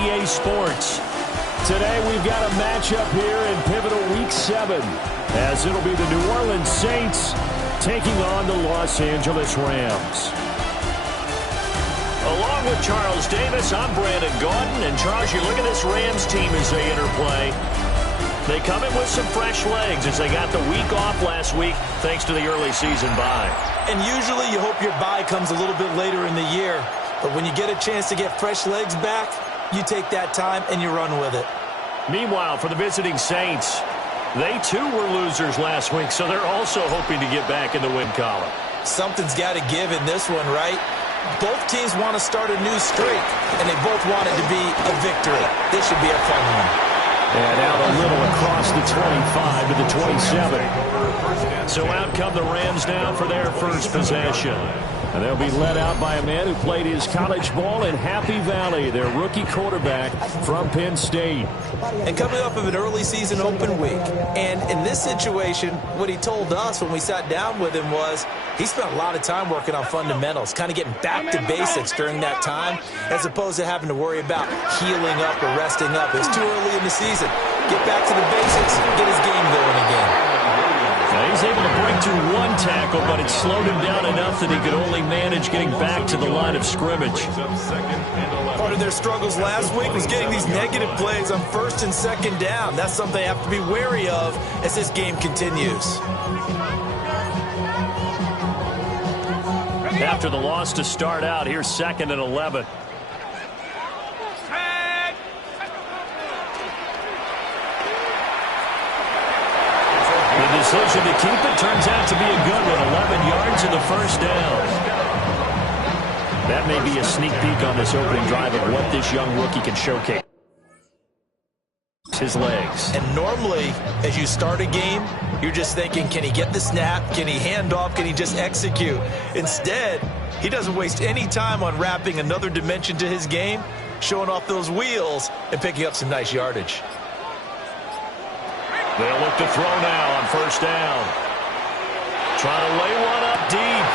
EA Sports. Today we've got a matchup here in pivotal Week 7, as it'll be the New Orleans Saints taking on the Los Angeles Rams. Along with Charles Davis, I'm Brandon Gaudin. And Charles, you look at this Rams team as they interplay. They come in with some fresh legs as they got the week off last week thanks to the early season bye. And usually you hope your bye comes a little bit later in the year. But when you get a chance to get fresh legs back, you take that time and you run with it. Meanwhile, for the visiting Saints, they too were losers last week, so they're also hoping to get back in the win column. Something's got to give in this one, right? Both teams want to start a new streak, and they both want it to be a victory. This should be a fun one. And out a little across the 25 to the 27. So out come the Rams now for their first possession. And they'll be led out by a man who played his college ball in Happy Valley, their rookie quarterback from Penn State. And coming off of an early season open week. And in this situation, what he told us when we sat down with him was he spent a lot of time working on fundamentals, kind of getting back to basics during that time, as opposed to having to worry about healing up or resting up. It's too early in the season. Get back to the basics, get his game going again. Now he's able to break through one tackle, but it slowed him down enough that he could only manage getting back to the line of scrimmage. Part of their struggles last week was getting these negative plays on first and second down. That's something they have to be wary of as this game continues. After the loss to start out, here's 2nd and 11. The decision to keep it turns out to be a good one. 11 yards in the first down. That may be a sneak peek on this opening drive of what this young rookie can showcase. His legs. And normally, as you start a game, you're just thinking, can he get the snap? Can he hand off? Can he just execute? Instead, he doesn't waste any time on wrapping another dimension to his game, showing off those wheels and picking up some nice yardage. They'll look to throw now on first down. Trying to lay one up deep.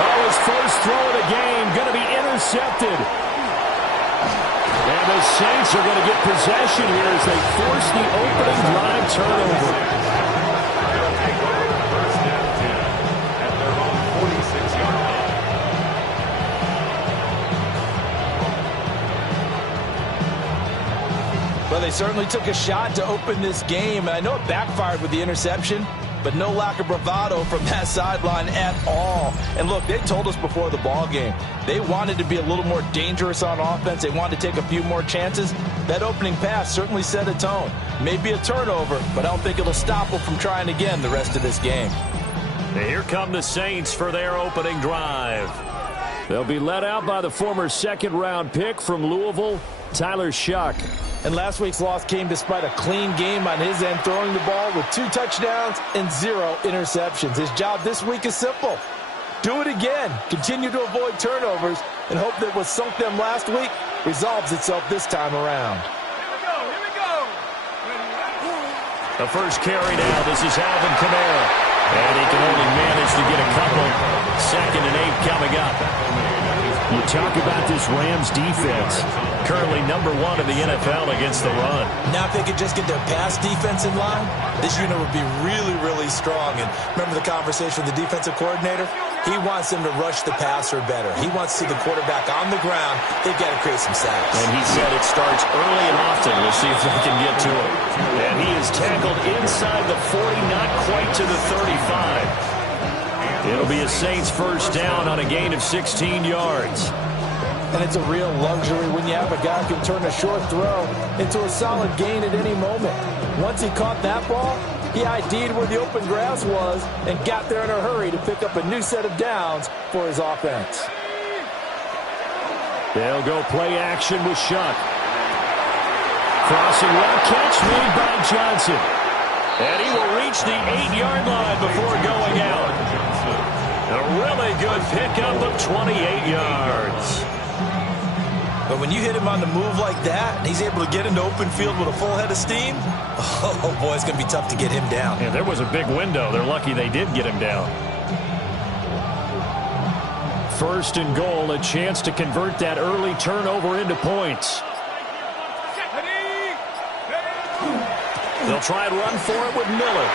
Oh, his first throw of the game going to be intercepted. And the Saints are going to get possession here as they force the opening drive turnover. Well, they certainly took a shot to open this game, and I know it backfired with the interception, but no lack of bravado from that sideline at all. And look, they told us before the ball game, they wanted to be a little more dangerous on offense. They wanted to take a few more chances. That opening pass certainly set a tone. Maybe a turnover, but I don't think it'll stop them from trying again the rest of this game. And here come the Saints for their opening drive. They'll be led out by the former second-round pick from Louisville, Tyler Shuck. And last week's loss came despite a clean game on his end, throwing the ball with 2 touchdowns and 0 interceptions. His job this week is simple. Do it again. Continue to avoid turnovers and hope that what sunk them last week resolves itself this time around. Here we go. The first carry now. This is Alvin Kamara. And he can only manage to get a couple. 2nd and 8 coming up. You talk about this Rams defense, currently #1 in the NFL against the run. Now if they could just get their pass defense in line, this unit would be really, really strong. And remember the conversation with the defensive coordinator? He wants them to rush the passer better. He wants to see the quarterback on the ground. They've got to create some sacks. And he said it starts early and often. We'll see if we can get to it. And he is tackled inside the 40, not quite to the 35. It'll be a Saints first down on a gain of 16 yards. And it's a real luxury when you have a guy who can turn a short throw into a solid gain at any moment. Once he caught that ball, he ID'd where the open grass was and got there in a hurry to pick up a new set of downs for his offense. They'll go play action with Shuck. Crossing route catch made by Johnson. And he will reach the 8-yard line before going out. A really good pickup of 28 yards. But when you hit him on the move like that, and he's able to get into open field with a full head of steam, oh boy, it's going to be tough to get him down. Yeah, there was a big window. They're lucky they did get him down. 1st and goal, a chance to convert that early turnover into points. They'll try and run for it with Miller.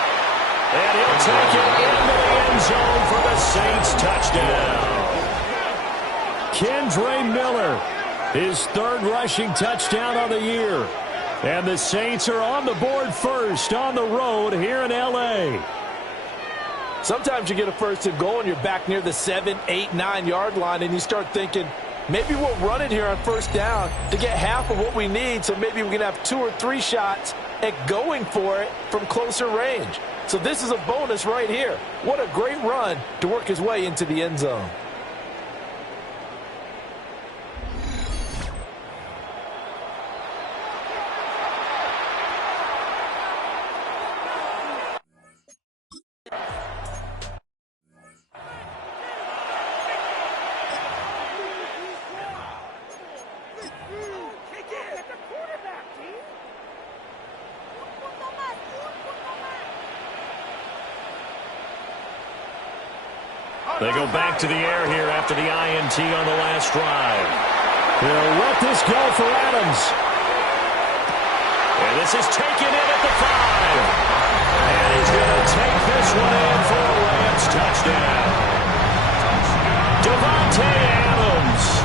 And he'll take it into the end zone for the Saints touchdown. Kendre Miller, his third rushing touchdown of the year. And the Saints are on the board first on the road here in L.A. Sometimes you get a first and goal and you're back near the 7, 8, 9-yard line and you start thinking, maybe we'll run it here on first down to get half of what we need, so maybe we can have 2 or 3 shots at going for it from closer range. So this is a bonus right here. What a great run to work his way into the end zone. They go back to the air here after the INT on the last drive. They'll let this go for Adams. And this is taken in at the 5. And he's going to take this one in for a Rams touchdown. Davante Adams.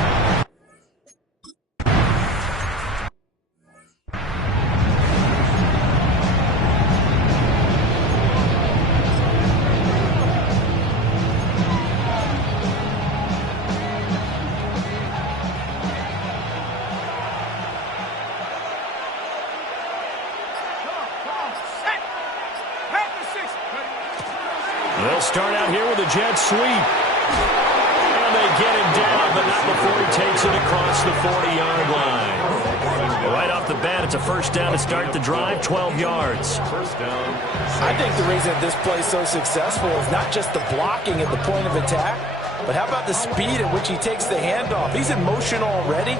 They'll start out here with a jet sweep. And they get him down, but not before he takes it across the 40-yard line. Right off the bat, it's a first down to start the drive, 12 yards. First down. I think the reason this play is so successful is not just the blocking at the point of attack, but how about the speed at which he takes the handoff? He's in motion already,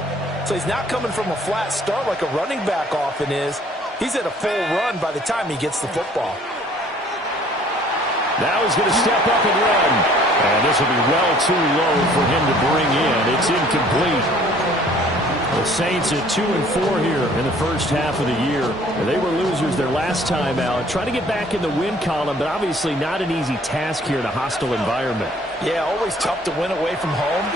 so he's not coming from a flat start like a running back often is. He's at a full run by the time he gets the football. Now he's going to step up and run. And this will be well too low for him to bring in. It's incomplete. The Saints at 2-4 here in the first half of the year. They were losers their last time out. Trying to get back in the win column, but obviously not an easy task here in a hostile environment. Yeah, always tough to win away from home.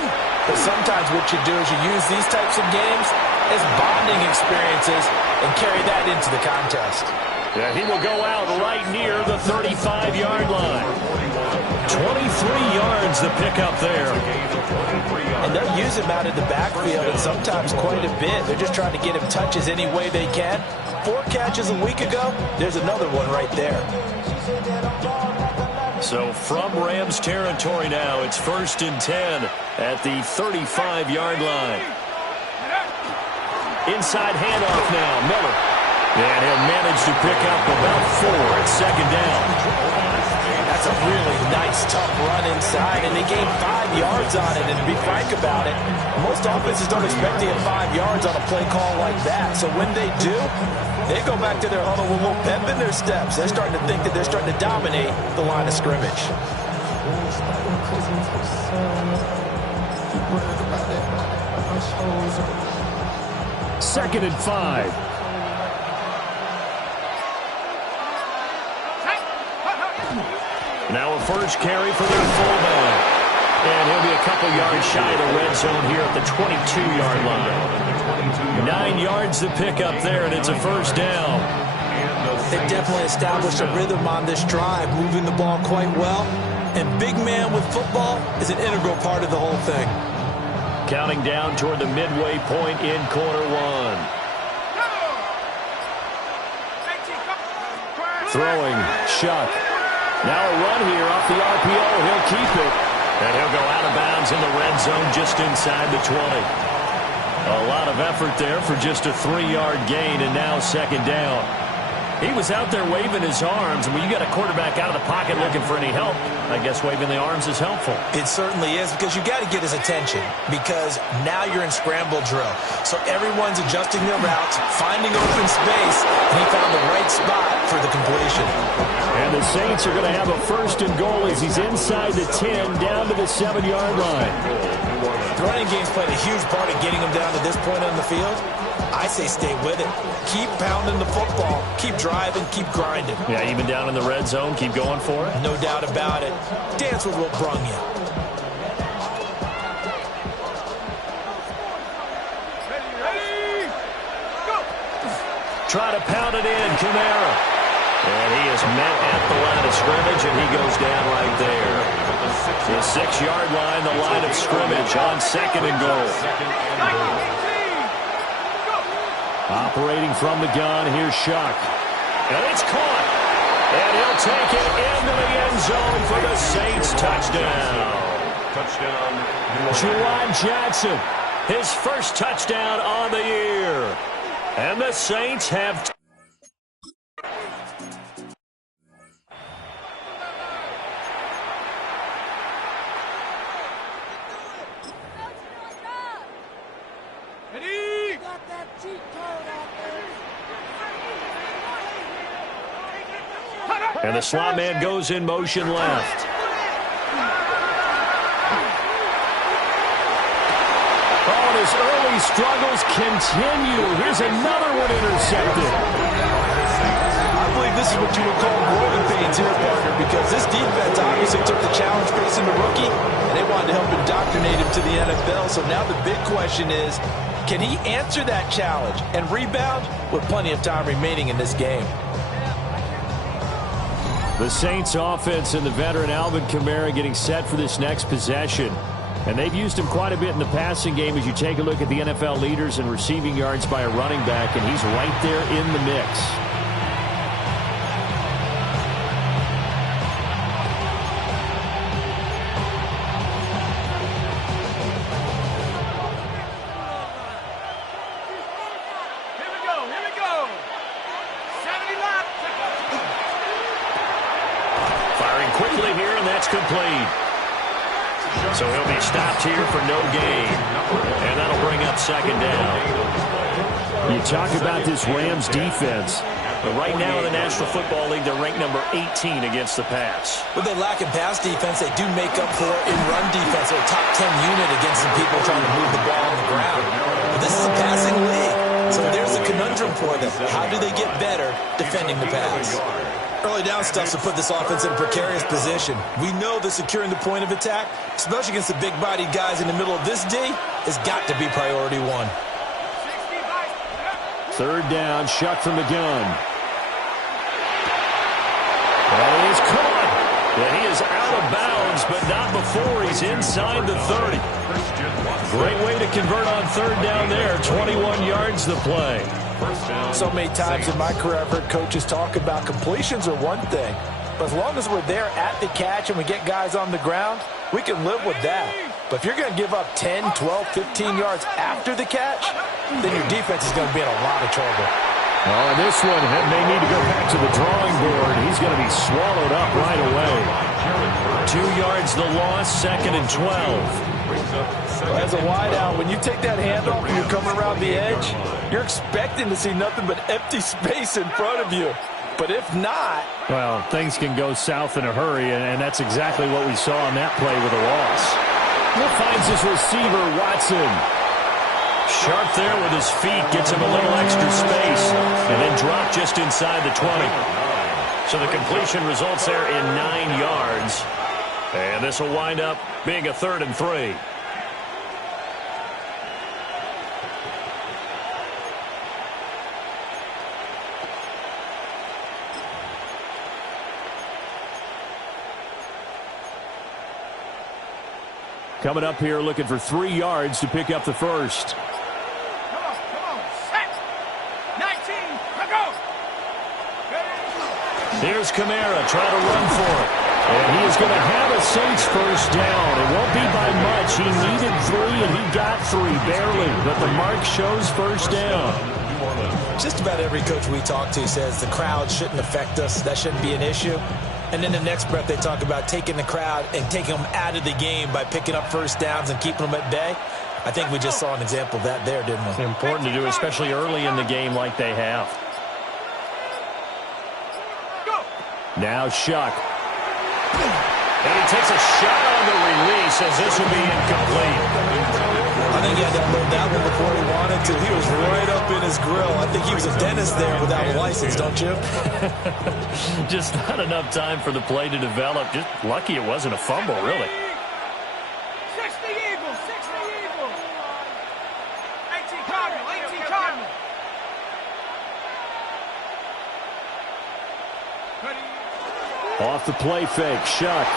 But sometimes what you do is you use these types of games as bonding experiences and carry that into the contest. Yeah, he will go out right near the 35-yard line. 23 yards to pick up there. And they'll use him out in the backfield and sometimes quite a bit. They're just trying to get him touches any way they can. 4 catches a week ago, there's another one right there. So from Rams territory now, it's 1st and 10 at the 35-yard line. Inside handoff now, Miller. And he'll manage to pick up about 4 at 2nd down. That's a really nice, tough run inside, and they gained 5 yards on it. And to be frank about it, most offenses don't expect to get 5 yards on a play call like that. So when they do, they go back to their huddle with a little pep in their steps. They're starting to think that they're starting to dominate the line of scrimmage. Second and 5. Now a first carry for their fullback. And he'll be a couple yards shy of the red zone here at the 22-yard line. 9 yards to pick up there, and it's a first down. They definitely established a rhythm on this drive, moving the ball quite well. And big man with football is an integral part of the whole thing. Counting down toward the midway point in quarter 1. Throwing, Shuck. Now a run here off the RPO. He'll keep it. And he'll go out of bounds in the red zone just inside the 20. A lot of effort there for just a 3-yard gain, and now 2nd down. He was out there waving his arms, and when you got a quarterback out of the pocket looking for any help, I guess waving the arms is helpful. It certainly is, because you got to get his attention, because now you're in scramble drill. So everyone's adjusting their routes, finding open space, and he found the right spot for the completion. And the Saints are going to have a 1st and goal as he's inside the 10, down to the 7-yard line. The running game's played a huge part in getting them down to this point on the field. I say stay with it. Keep pounding the football. Keep driving. Keep grinding. Yeah, even down in the red zone, keep going for it. No doubt about it. Dance with what brung you. Ready, go! Try to pound it in, Kamara. And he is met at the line of scrimmage, and he goes down right there. The 6-yard line, the line of scrimmage on 2nd and goal. Operating from the gun, here's Shuck. And it's caught. And he'll take it into the end zone for the Saints touchdown. Juwan Johnson, his first touchdown on the year. And the Saints have... Ready? Got that cheat code out there. And the slot man goes in motion left. Oh, and his early struggles continue. Here's another one intercepted. I believe this is what you would call growing pains here, partner, because this defense obviously took the challenge facing the rookie, and they wanted to help indoctrinate him to the NFL. So now the big question is, can he answer that challenge and rebound with plenty of time remaining in this game? The Saints offense and the veteran Alvin Kamara getting set for this next possession. And they've used him quite a bit in the passing game as you take a look at the NFL leaders in receiving yards by a running back, and he's right there in the mix. Here we go. 70 laps. Firing quickly here, and that's complete. So he'll be stopped here for no gain. And that'll bring up 2nd down. You talk about this Rams defense. But right now in the National Football League, they're ranked number 18 against the pass. With they lack in pass defense, they do make up for in run defense. They're a top 10 unit against some people trying to move the ball on the ground. But this is a passing league. So there's a conundrum for them. How do they get better defending the pass? Early down stuff to put this offense in a precarious position. We know that securing the point of attack, especially against the big-bodied guys in the middle of this D, has got to be priority one. 3rd down, Shuck from the gun. And he is caught. And he is out of bounds, but not before he's inside the 30. Great way to convert on 3rd down there. 21 yards the play. So many times in my career I've heard coaches talk about completions are one thing, but as long as we're there at the catch and we get guys on the ground, we can live with that. But if you're going to give up 10, 12, 15 yards after the catch, then your defense is going to be in a lot of trouble. Oh, and this one may need to go back to the drawing board. He's going to be swallowed up right away. 2 yards the loss, 2nd and 12. As a wideout, when you take that handoff and you're coming around the edge, you're expecting to see nothing but empty space in front of you. But if not... Well, things can go south in a hurry, and that's exactly what we saw on that play with a loss. He finds his receiver, Watson. Sharp there with his feet, gets him a little extra space, and then dropped just inside the 20. So the completion results there in 9 yards. And this will wind up being a 3rd and 3. Coming up here looking for 3 yards to pick up the first. Come on. Set. 19. Let go. Here's Kamara trying to run for it. And he is going to have a Saints first down. It won't be by much. He needed 3, and he got 3, barely. But the mark shows first down. Just about every coach we talk to says the crowd shouldn't affect us. That shouldn't be an issue. And then the next breath they talk about taking the crowd and taking them out of the game by picking up first downs and keeping them at bay. I think we just saw an example of that there, didn't we? Important to do, especially early in the game like they have. Now Shuck. And he takes a shot on the release as this will be incomplete. think he had to unload that one before he wanted to. He was right up in his grill. I think he was a dentist there without a license, don't you? Just not enough time for the play to develop. Just lucky it wasn't a fumble, really. 60 Eagles, 60 Eagles. 18 Cardinal, 18 Cardinal. Off the play fake, Shuck.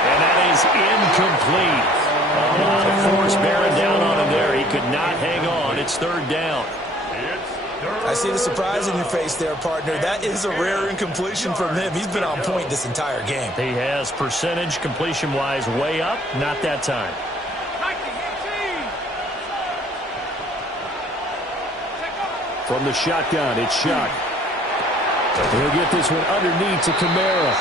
And that is incomplete. A lot of force bearing down on him there. He could not hang on. It's third down. I see the surprise in your face there, partner. That is a rare incompletion from him. He's been on point this entire game. He has percentage completion-wise way up. Not that time. From the shotgun, it's Shuck. He'll get this one underneath to Kamara.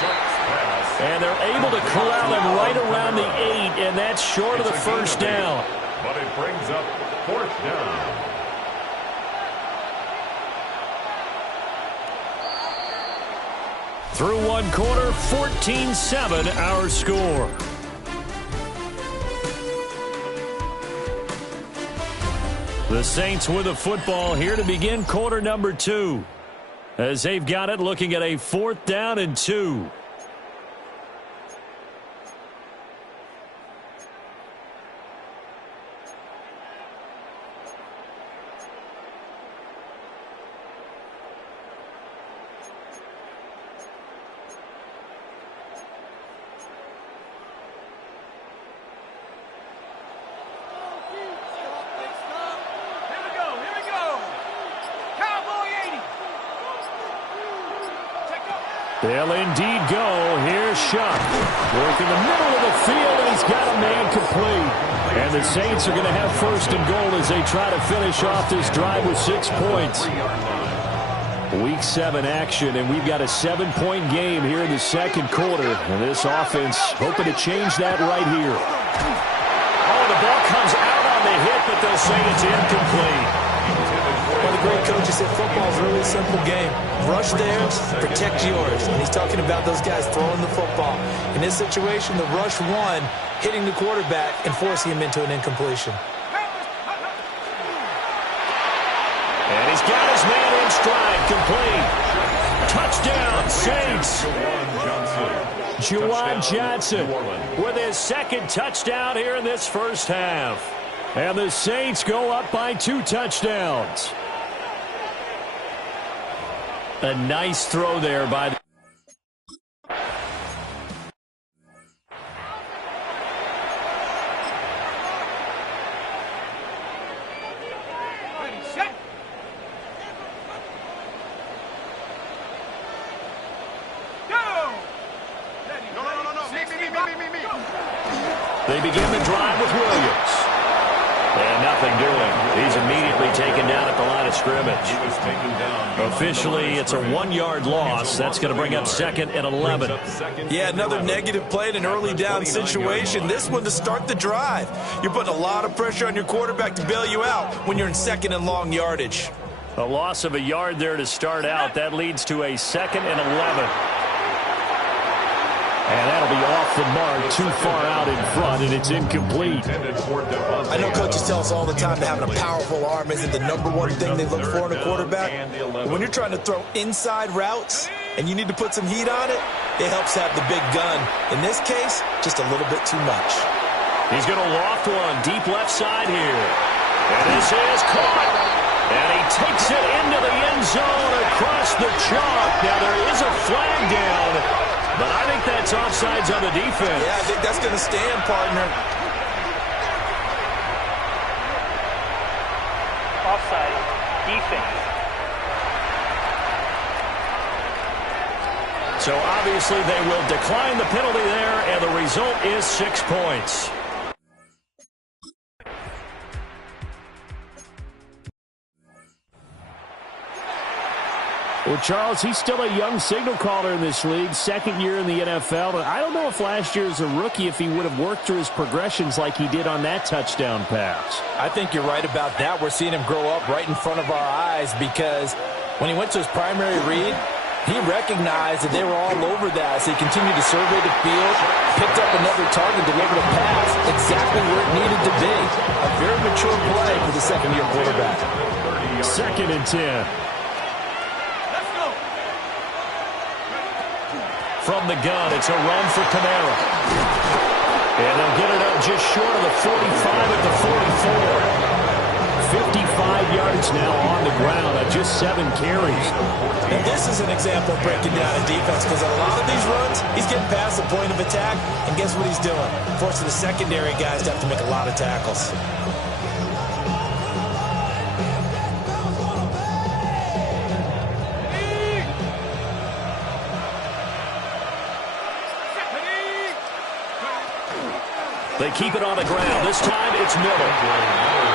And they're able to corral him right around the 8, and that's short of the first down. But it brings up fourth down. Through one quarter, 14-7 our score. The Saints with the football here to begin quarter number 2. As they've got it, looking at a 4th down and 2. They'll indeed go. Here's Shuck. Work in the middle of the field, and he's got a man complete. And the Saints are going to have first and goal as they try to finish off this drive with 6 points. Week 7 action, and we've got a 7-point game here in the second quarter. And this offense hoping to change that right here. Oh, the ball comes out on the hit, but they'll say it's incomplete. Well, the great coach said football is a really simple game. Rush theirs, protect yours. And he's talking about those guys throwing the football. In this situation, the rush one, hitting the quarterback and forcing him into an incompletion. And he's got his man in stride, complete. Touchdown, Saints. Juwan Johnson with his second touchdown here in this first half. And the Saints go up by 2 touchdowns. A nice throw there by the... Ready, set. Go. Ready, me. They begin the drive with Williams. And nothing doing. He's immediately taken down at the line of scrimmage. Officially, it's a 1-yard loss. That's going to bring up 2nd and 11. Yeah, another negative play in an early down situation. This one to start the drive. You're putting a lot of pressure on your quarterback to bail you out when you're in 2nd and long yardage. A loss of a yard there to start out. That leads to a 2nd and 11. And that'll be off the mark, too far out in front, and it's incomplete. I know coaches tell us all the time that having a powerful arm isn't the #1 thing they look for in a quarterback. But when you're trying to throw inside routes and you need to put some heat on it, it helps have the big gun. In this case, just a little bit too much. He's going to loft one deep left side here. And this is caught. And he takes it into the end zone across the chalk. Now there is a flag down. But I think that's offsides on the defense. Yeah, I think that's going to stand, partner. Offside, defense. So obviously they will decline the penalty there, and the result is 6 points. Well, Charles, he's still a young signal caller in this league, 2nd year in the NFL. But I don't know if last year as a rookie, if he would have worked through his progressions like he did on that touchdown pass. I think you're right about that. We're seeing him grow up right in front of our eyes because when he went to his primary read, He recognized that they were all over that, so he continued to survey the field, picked up another target, delivered a pass exactly where it needed to be. A very mature play for the second-year quarterback. 2nd and 10. Let's go. From the gun, it's a run for Kamara. And they'll get it up just short of the 45 at the 44. 55 yards now on the ground on just 7 carries. And this is an example of breaking down a defense, because a lot of these runs, he's getting past the point of attack, and guess what he's doing? Forcing the secondary guys to have to make a lot of tackles. They keep it on the ground. This time it's Miller.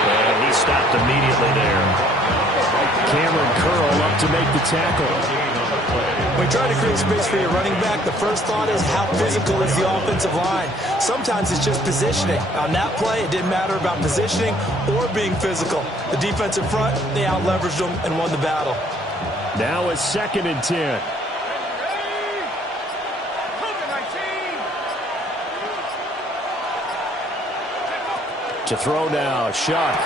And he stopped immediately there. Cameron Curl up to make the tackle. When you try to create space for your running back, the first thought is how physical is the offensive line. Sometimes it's just positioning. On that play, it didn't matter about positioning or being physical. The defensive front, they out-leveraged them and won the battle. Now it's 2nd and 10. To throw now, Shuck.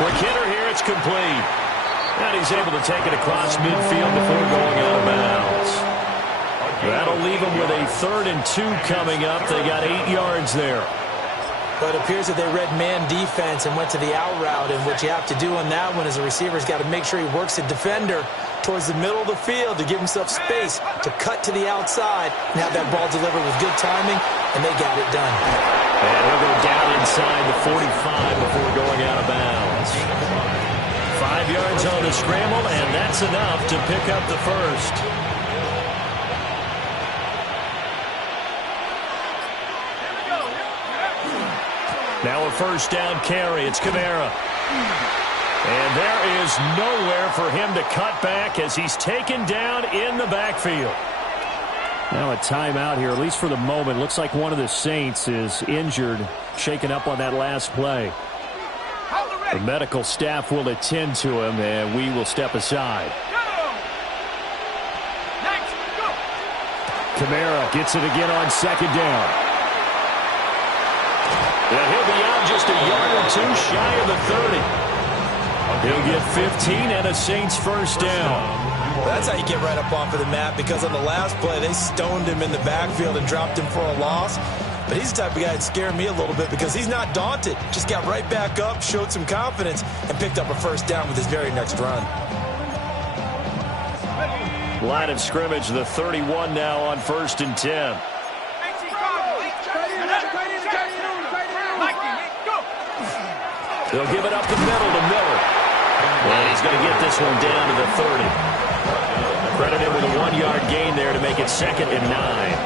Quick hitter here, it's complete. And he's able to take it across midfield before going out of bounds. That'll leave them with a 3rd and 2 coming up. They got 8 yards there. But it appears that they read man defense and went to the out route, and what you have to do on that one is a receiver's got to make sure he works the defender towards the middle of the field to give himself space to cut to the outside and have that ball delivered with good timing, and they got it done. And he'll go down inside the 45 before going out of bounds. 5 yards on the scramble, and that's enough to pick up the first. Now a first down carry. It's Kamara. And there is nowhere for him to cut back as he's taken down in the backfield. Now a timeout here, at least for the moment. Looks like one of the Saints is injured, shaken up on that last play. The medical staff will attend to him, and we will step aside. Kamara gets it again on 2nd down. And he'll be out just a yard or 2 shy of the 30. He'll get 15 and a Saints first down. That's how you get right up off of the mat, because on the last play, they stoned him in the backfield and dropped him for a loss. But he's the type of guy that scared me a little bit because he's not daunted. Just got right back up, showed some confidence, and picked up a first down with his very next run. Line of scrimmage, the 31 now on 1st and 10. They'll give it up the middle to Miller. And he's going to get this one down to the 30. Credited with a 1-yard gain there to make it 2nd and 9.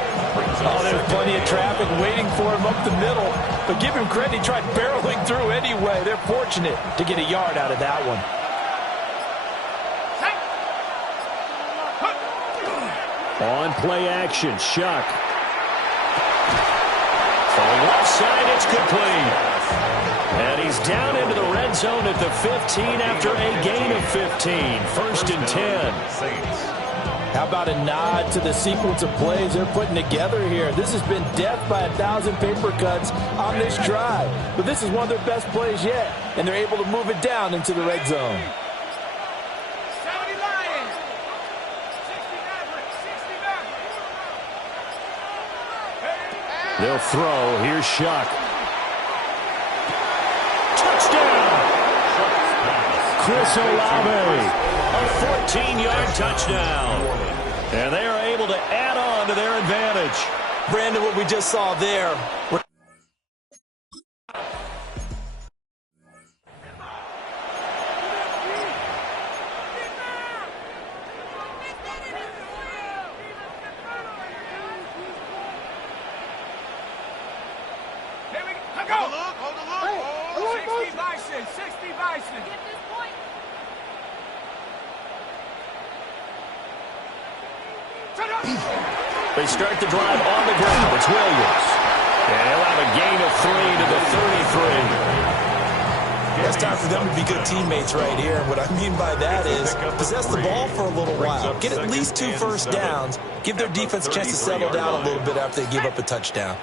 Oh, there's plenty of traffic waiting for him up the middle. But give him credit, he tried barreling through anyway. They're fortunate to get a yard out of that one. On play action, Shuck. On the left side, it's complete. And he's down into the red zone at the 15 after a gain of 15. 1st and 10. How about a nod to the sequence of plays they're putting together here? This has been death by 1,000 paper cuts on this drive. But this is one of their best plays yet, and they're able to move it down into the red zone. 70 Lions. 60 They'll throw. Here's Shuck. Touchdown! Chris Olave. A 14-yard touchdown. And they are able to add on to their advantage. Brandon, what we just saw there. They start the drive on the ground. It's Williams. And he'll have a gain of 3 to the 33. It's time for them to be good teammates right here. And what I mean by that is possess the ball for a little while. Get at least 2 first downs. Give their defense a chance to settle down a little bit after they give up a touchdown.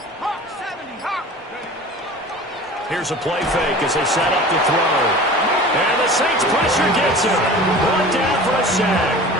Here's a play fake as they set up to throw. And the Saints pressure gets him. Brought down for a sack.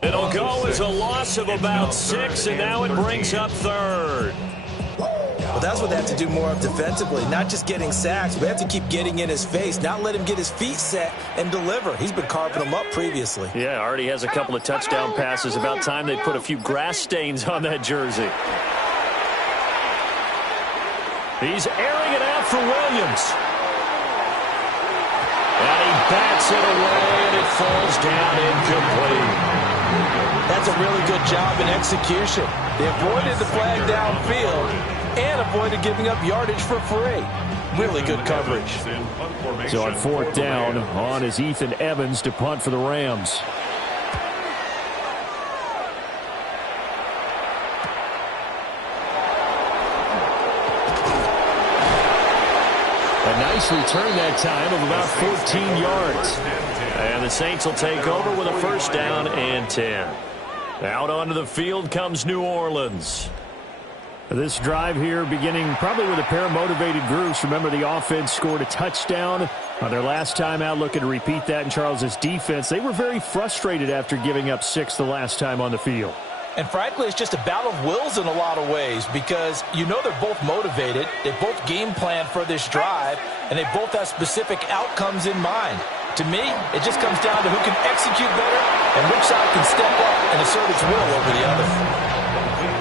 It'll go as a loss of about 6, and now it brings up 3rd. Well, that's what they have to do more of defensively, not just getting sacks. We have to keep getting in his face, not let him get his feet set and deliver. He's been carving them up previously. Yeah, already has a couple of touchdown passes. About time they put a few grass stains on that jersey. He's airing it out for Williams. And he bats it away, and it falls down incomplete. That's a really good job in execution. They avoided the flag downfield and avoided giving up yardage for free. Really good coverage. So on 4th down, on is Ethan Evans to punt for the Rams. A nice return that time of about 14 yards. And the Saints will take over with a 1st down and 10. Out onto the field comes New Orleans. This drive here beginning probably with a pair of motivated groups. Remember, the offense scored a touchdown on their last time out, looking to repeat that in Charles's defense. They were very frustrated after giving up 6 the last time on the field. And frankly, it's just a battle of wills in a lot of ways because you know they're both motivated. They both game plan for this drive, and they both have specific outcomes in mind. To me, it just comes down to who can execute better and which side can step up and assert its will over the other.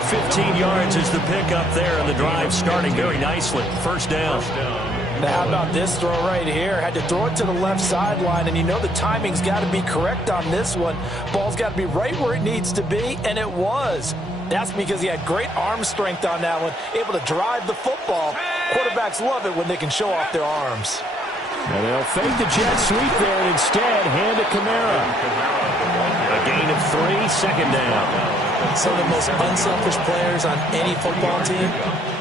15 yards is the pickup there, and the drive starting very nicely. 1st down. Now, how about this throw right here? Had to throw it to the left sideline, and you know the timing's got to be correct on this one. Ball's got to be right where it needs to be, and it was. That's because he had great arm strength on that one, able to drive the football. Quarterbacks love it when they can show off their arms. And they'll fake the jet sweep there and instead hand it Kamara. A gain of 3, 2nd down. Some of the most unselfish players on any football team,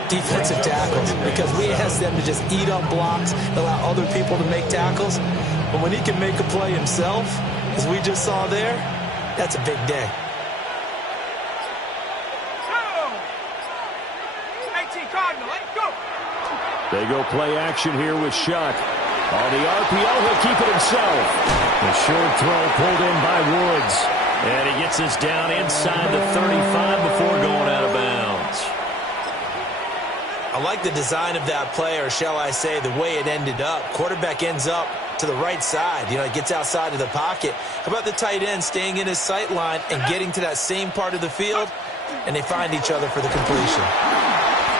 defensive tackles, because we ask them to just eat up blocks, allow other people to make tackles. But when he can make a play himself, as we just saw there, that's a big day. They go play action here with Shuck. On the RPO, he'll keep it himself. The short throw pulled in by Woods. And he gets this down inside the 35 before going out of bounds. I like the design of that play, or shall I say the way it ended up. Quarterback ends up to the right side. You know, it gets outside of the pocket. How about the tight end staying in his sight line and getting to that same part of the field? And they find each other for the completion.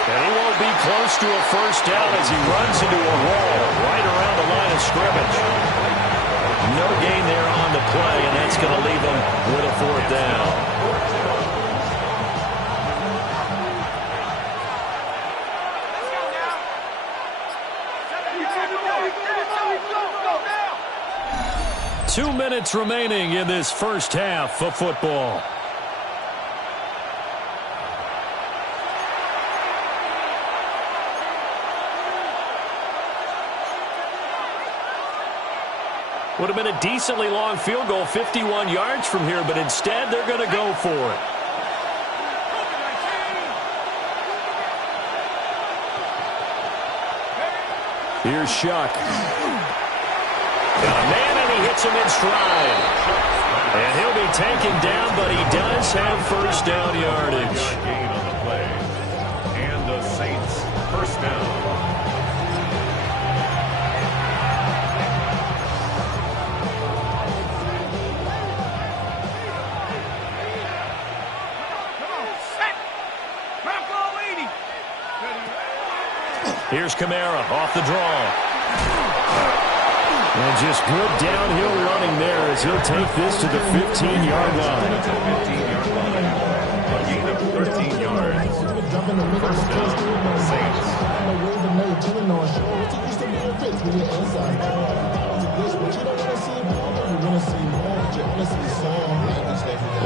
And he won't be close to a 1st down as he runs into a wall right around the line of scrimmage. No gain there on the play, and that's going to leave him with a 4th down. Go. 2 minutes remaining in this 1st half of football. Would have been a decently long field goal, 51 yards from here, but instead they're going to go for it. Here's Shuck. Got a man, and he hits him in stride. And he'll be taken down, but he does have first down yardage. Gain on the play. And the Saints first down. Here's Kamara off the draw. And just good downhill running there as he'll take this to the 15-yard line. 15-yard line. A gain of 13 yards. First down, Saints.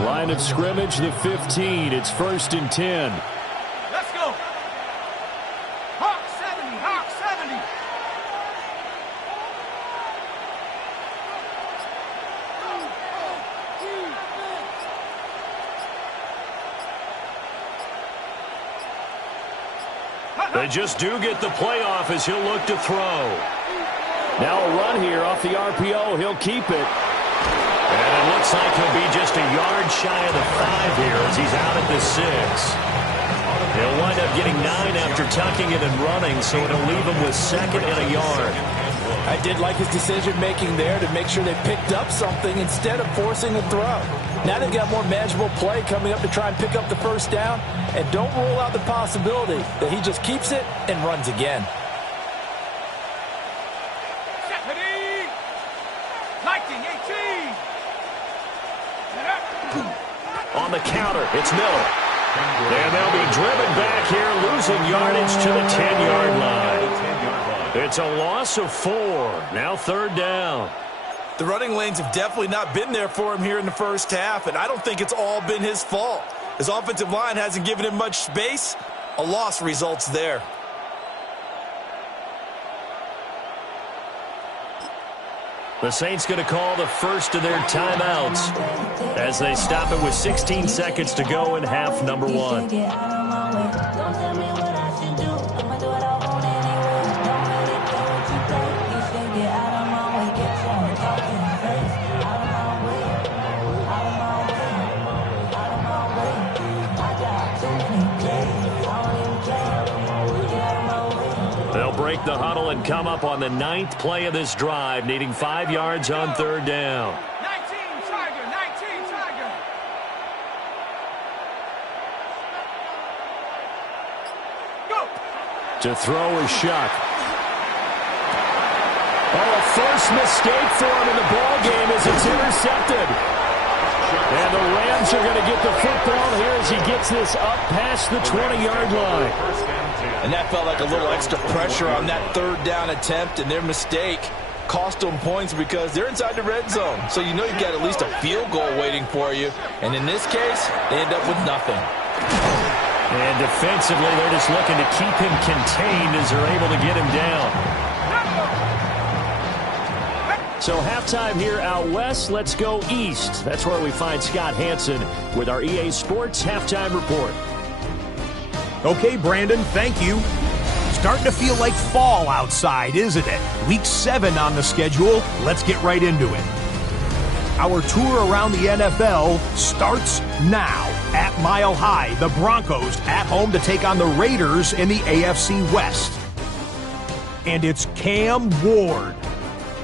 Line of scrimmage, the 15. It's 1st and 10. Let's go. Hawk 70, Hawk 70. They just do get the playoff as he'll look to throw. Now a run here off the RPO. He'll keep it. And it looks like he'll be just a yard shy of the 5 here as he's out at the 6. He'll wind up getting 9 after tucking it and running, so it'll leave him with 2nd and a yard. I did like his decision-making there to make sure they picked up something instead of forcing a throw. Now they've got more manageable play coming up to try and pick up the first down, and don't rule out the possibility that he just keeps it and runs again. 19-18. On the counter, it's Miller. And they'll be driven back here, losing yardage to the 10-yard line. It's a loss of 4. Now 3rd down. The running lanes have definitely not been there for him here in the first half, and I don't think it's all been his fault. His offensive line hasn't given him much space. A loss results there. The Saints going to call the first of their timeouts as they stop it with 16 seconds to go in half number 1. They'll break the huddle and come up on the 9th play of this drive, needing 5 yards on 3rd down. 19 Tiger, 19 Tiger. Go. To throw is Shuck. Oh, a first mistake for him in the ball game as it's intercepted. And the Rams are going to get the football here as he gets this up past the 20-yard line. And that felt like a little extra pressure on that 3rd down attempt, and their mistake cost them points because they're inside the red zone. So you know you've got at least a field goal waiting for you. And in this case, they end up with nothing. And defensively, they're just looking to keep him contained as they're able to get him down. So halftime here out west, let's go east. That's where we find Scott Hansen with our EA Sports Halftime Report. Okay, Brandon, thank you. Starting to feel like fall outside, isn't it? Week 7 on the schedule. Let's get right into it. Our tour around the NFL starts now. At Mile High, the Broncos at home to take on the Raiders in the AFC West. And it's Cam Ward.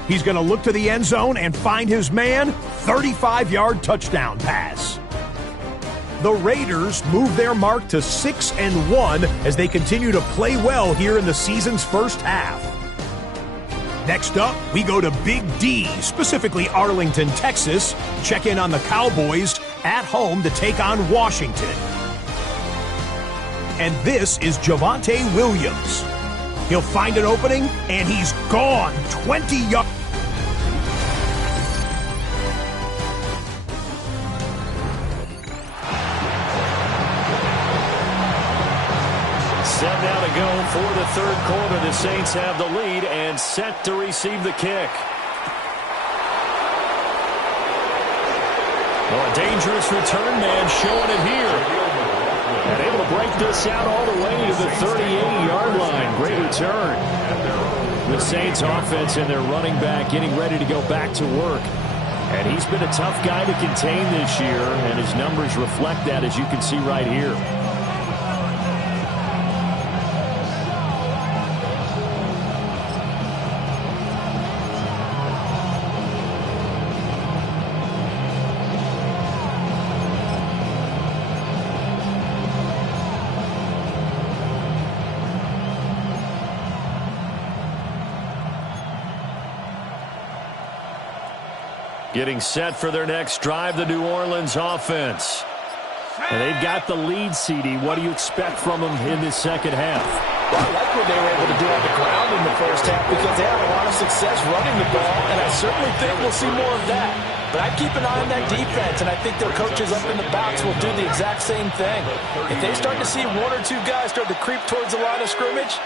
He's going to look to the end zone and find his man, 35-yard touchdown pass. The Raiders move their mark to 6-1 as they continue to play well here in the season's first half. Next up, we go to Big D, specifically Arlington, Texas, check in on the Cowboys at home to take on Washington. And this is Javonte Williams. He'll find an opening, and he's gone 20 yards. Set now to go for the 3rd quarter. The Saints have the lead and set to receive the kick. Well, a dangerous return man showing it here. And able to break this out all the way to the 38-yard line. Great return. The Saints offense and their running back getting ready to go back to work. And he's been a tough guy to contain this year, and his numbers reflect that, as you can see right here. Getting set for their next drive, the New Orleans offense. And they've got the lead, CD. What do you expect from them in this second half? Well, I like what they were able to do on the ground in the first half because they had a lot of success running the ball, and I certainly think we'll see more of that. But I keep an eye on that defense, and I think their coaches up in the box will do the exact same thing. If they start to see one or two guys start to creep towards the line of scrimmage,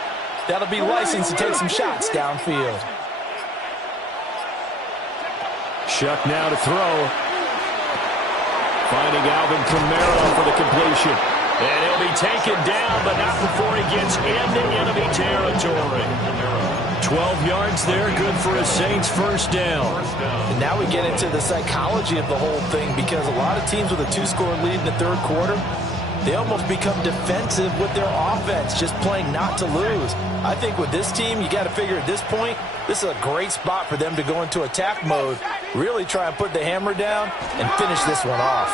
that'll be license to take some shots downfield. Shuck now to throw. Finding Alvin Kamara for the completion. And he'll be taken down, but not before he gets into enemy territory. 12 yards there, good for a Saints first down. And now we get into the psychology of the whole thing, because a lot of teams with a 2-score lead in the third quarter, they almost become defensive with their offense, just playing not to lose. I think with this team, you got to figure at this point, this is a great spot for them to go into attack mode, really try and put the hammer down and finish this one off.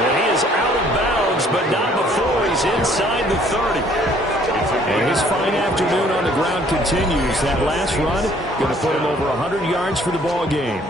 And he is out of bounds, but not before he's inside the 30. And his fine afternoon on the ground continues. That last run going to put him over 100 yards for the ball game.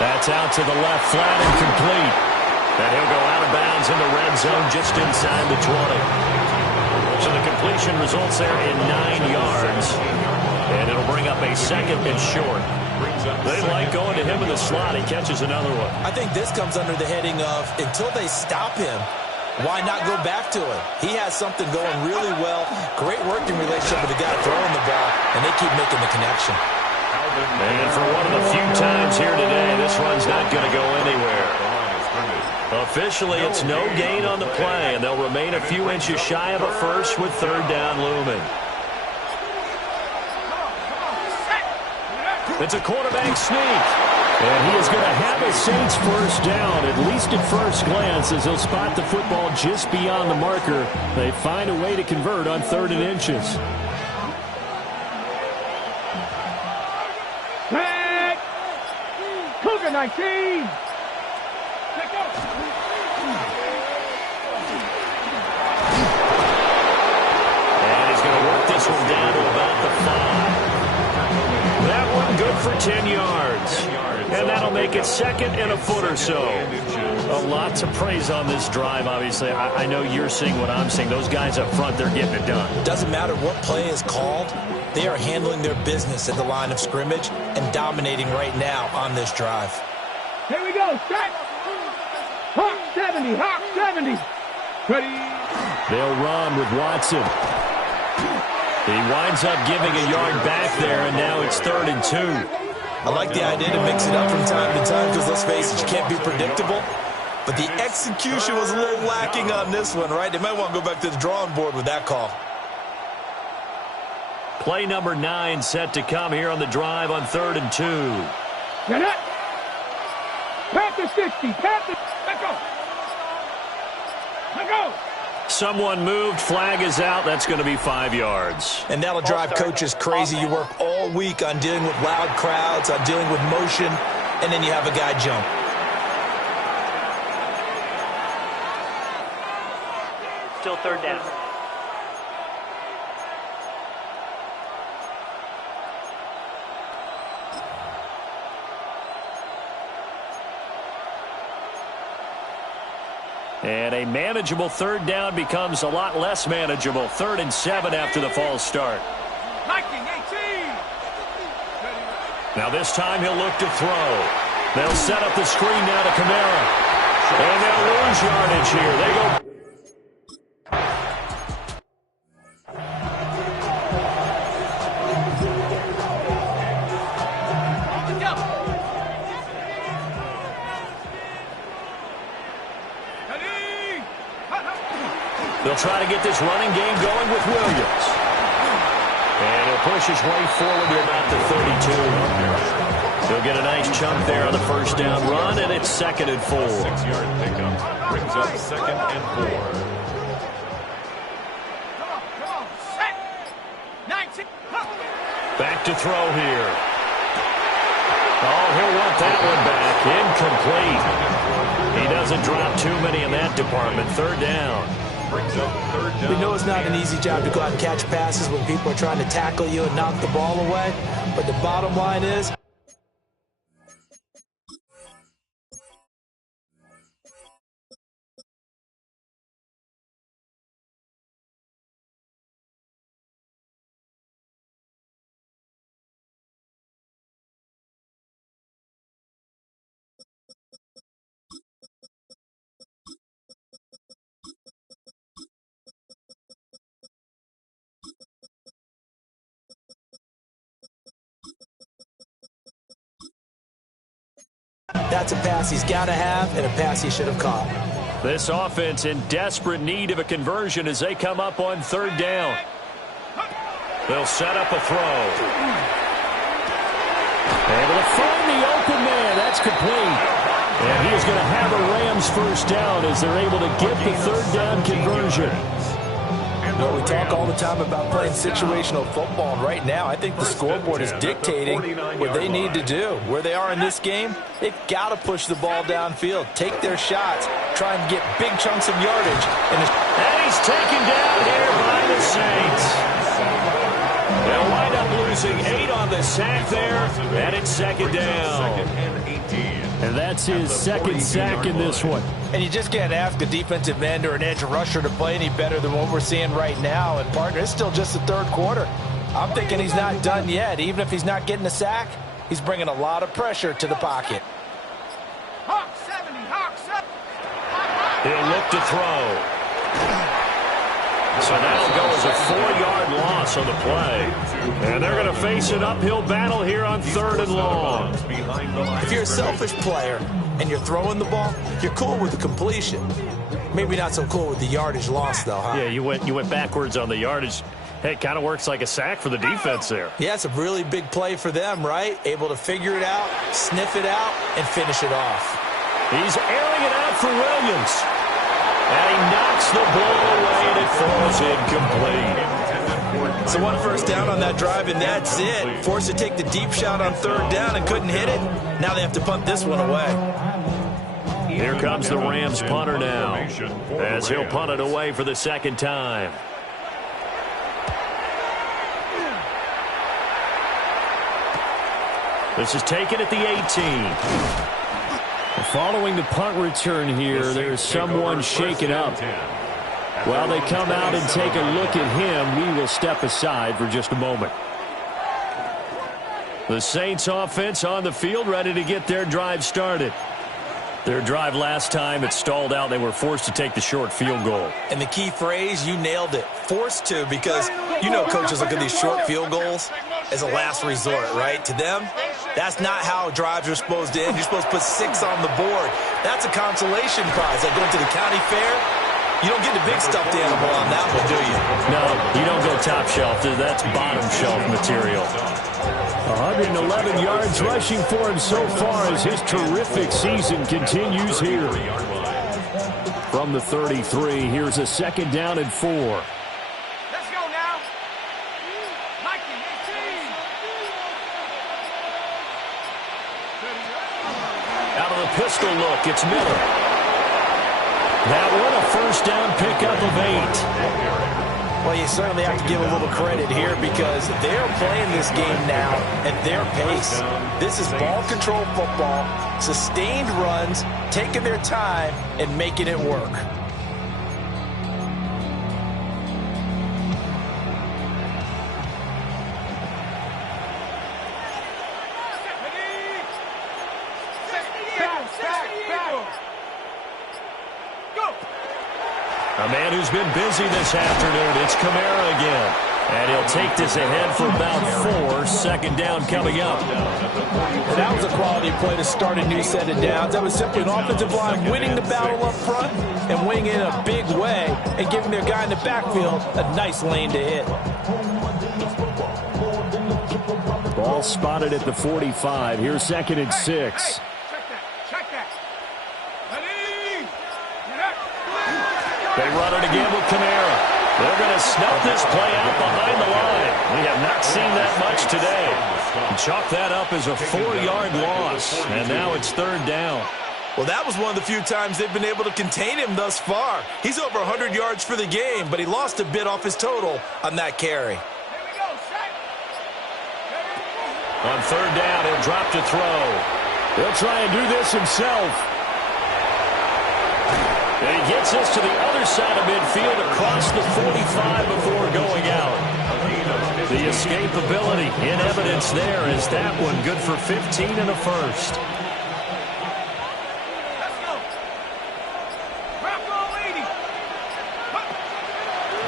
That's out to the left, flat and complete. And he'll go out of bounds in the red zone just inside the 20. So the completion results there in 9 yards. And it'll bring up a second and short. They like going to him in the slot. He catches another one. I think this comes under the heading of, until they stop him, why not go back to him? He has something going really well. Great working relationship with the guy throwing the ball, and they keep making the connection. And for one of the few times here today, this run's not going to go anywhere. Officially, it's no gain on the play, and they'll remain a few inches shy of a first with third down looming. It's a quarterback sneak. And he is going to have a Saints first down, at least at first glance, as he'll spot the football just beyond the marker. They find a way to convert on 3rd and inches. Cougar 19. And he's going to work this one down to about the 5. That one good for 10 yards. And that'll make it second and a foot or so. A lot to praise on this drive, obviously. I know you're seeing what I'm seeing. Those guys up front, they're getting it done. Doesn't matter what play is called. They are handling their business at the line of scrimmage and dominating right now on this drive. Here we go. Set. Hawk 70. Hawk 70. Ready. They'll run with Watson. He winds up giving a yard back there, and now it's 3rd and 2. I like the idea to mix it up from time to time because, let's face it, you can't be predictable. But the execution was a little lacking on this one, right? They might want to go back to the drawing board with that call. Play number 9 set to come here on the drive on 3rd and 2. Get it. Panther 60. Panther. Let go. Let go. Someone moved. Flag is out. That's going to be 5 yards. And that'll drive coaches crazy. You work all week on dealing with loud crowds, on dealing with motion, and then you have a guy jump. Still 3rd down. And a manageable 3rd down becomes a lot less manageable. 3rd and 7 after the false start. Lightning 18. Now this time he'll look to throw. They'll set up the screen now to Kamara. And they'll lose yardage here. They go. They'll try to get this running game going with Williams. And he'll push his way forward to about the 32. He'll get a nice chunk there on the first down run, and it's 2nd and 4. 6-yard pickup brings up 2nd and 4. Back to throw here. Oh, he'll want that one back. Incomplete. He doesn't drop too many in that department. 3rd down. Brings up 3rd down. We know it's not an easy job to go out and catch passes when people are trying to tackle you and knock the ball away. But the bottom line is, that's a pass he's got to have and a pass he should have caught. This offense in desperate need of a conversion as they come up on 3rd down. They'll set up a throw. Able to find the open man. That's complete. And he is going to have a Rams first down as they're able to get the 3rd down conversion. Well, we talk all the time about playing situational football, and right now I think the scoreboard is dictating what they need to do. Where they are in this game, they've got to push the ball downfield, take their shots, try and get big chunks of yardage. And he's taken down here by the Saints. They'll wind up losing 8 on the sack there, and it's 2nd down. 2nd and 18. And that's his 2nd sack in this one. And you just can't ask a defensive end or an edge rusher to play any better than what we're seeing right now. And, partner, it's still just the 3rd quarter. I'm thinking he's not done yet. Even if he's not getting a sack, he's bringing a lot of pressure to the pocket. Hawk 70, Hawk 70. He'll look to throw. So that'll go as a 4-yard loss on the play. And they're going to face an uphill battle here on 3rd and long. If you're a selfish player and you're throwing the ball, you're cool with the completion. Maybe not so cool with the yardage loss, though, huh? Yeah, you went backwards on the yardage. Hey, it kind of works like a sack for the defense there. Yeah, it's a really big play for them, right? Able to figure it out, sniff it out, and finish it off. He's airing it out for Williams. And he knocks the ball away, and it falls incomplete. So 1 first down on that drive, and that's it. Forced to take the deep shot on 3rd down and couldn't hit it. Now they have to punt this one away. Here comes the Rams punter now, as he'll punt it away for the 2nd time. This is taken at the 18. Following the punt return here, there's someone shaken up. While they come out and take a look at him, we will step aside for just a moment. The Saints offense on the field, ready to get their drive started. Their drive last time, it stalled out. They were forced to take the short field goal. And the key phrase, you nailed it. Forced to, because you know coaches look at these short field goals as a last resort, right? To them, that's not how drives are supposed to end. You're supposed to put 6 on the board. That's a consolation prize. Like going to the county fair, you don't get the big stuffed animal on that one, do you? No, you don't go top shelf. That's bottom shelf material. 111 yards rushing for him so far as his terrific season continues here. From the 33, here's a 2nd down and 4. Let's go now. Mikey, 18. Out of the pistol look, it's Miller. That one, a first down pickup of 8. Well, you certainly have to give a little credit here because they're playing this game now at their pace. This is ball control football, sustained runs, taking their time, and making it work. A man who's been busy this afternoon. It's Kamara again. And he'll take this ahead for about 4. Second down coming up. And that was a quality play to start a new set of downs. That was simply an offensive line winning the battle up front and winning it in a big way and giving their guy in the backfield a nice lane to hit. Ball spotted at the 45. Here's 2nd and 6. They run it again with Kamara. They're going to snuff this play out behind the line. We have not seen that much today. Chalk that up as a 4-yard loss, and now it's 3rd down. Well, that was one of the few times they've been able to contain him thus far. He's over 100 yards for the game, but he lost a bit off his total on that carry. On 3rd down, he'll drop to throw. He'll try and do this himself. And he gets this to the other side of midfield across the 45 before going out. The escapability in evidence there is that one good for 15 and a first.